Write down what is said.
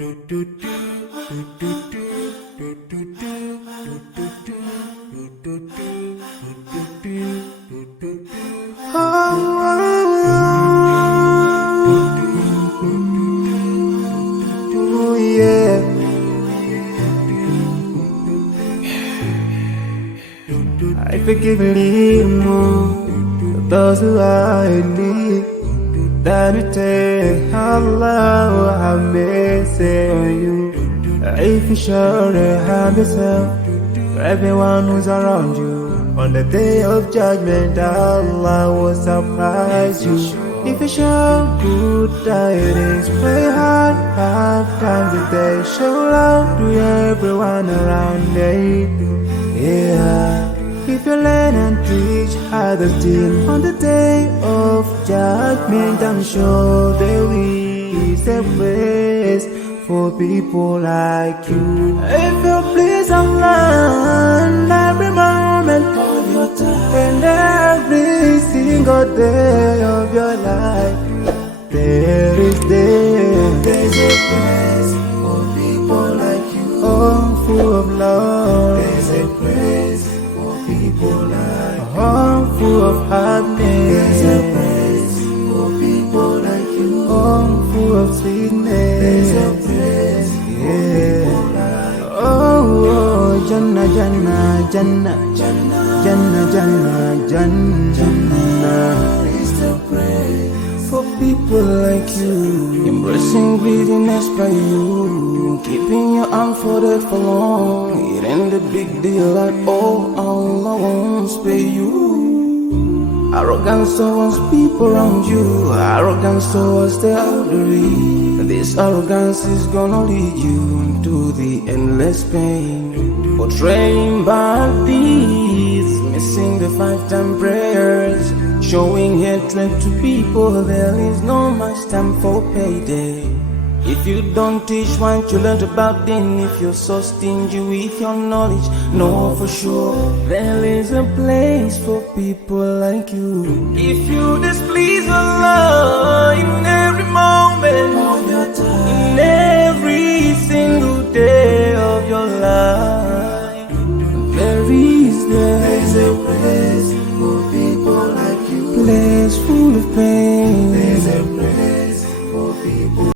I forgive a little more for those who are in need. That you take Allah have mercy on you. If you show the harm yourself for everyone who's around you, on the day of judgment Allah will surprise you. If you show good tidings, pray hard 5 times a day. Show love to everyone around you. Yeah. If you learn and teach others still, on the day of judgment I'm sure there is a place for people like you. If you please Allah every moment of your time and every single day of your life, there's a place for people like you. Oh, full of love. There's a place people like you. Oh, full of happiness. There's a place for people like you. Oh, full of sweetness. There's a place for people like you. Oh, Jannah, Jannah, Jannah, Jannah, Jannah, Jannah, Jannah. It's the place for people like you. Embracing greediness by you, keeping your arm folded for long. It ain't a big deal at all. Allah won't spare you. Arrogance towards people around you, arrogance towards the elderly. This arrogance is gonna lead you to the endless pain. Portraying bad deeds, missing the 5-time prayers, showing hatred to people. There is no much time for payday. If you don't teach what you learned about then, if you're so stingy with your knowledge, know for sure there is a place for people like you. If you displease Allah in every moment of your time, in every single day of your life, there's a place for people like you. Place full of pain.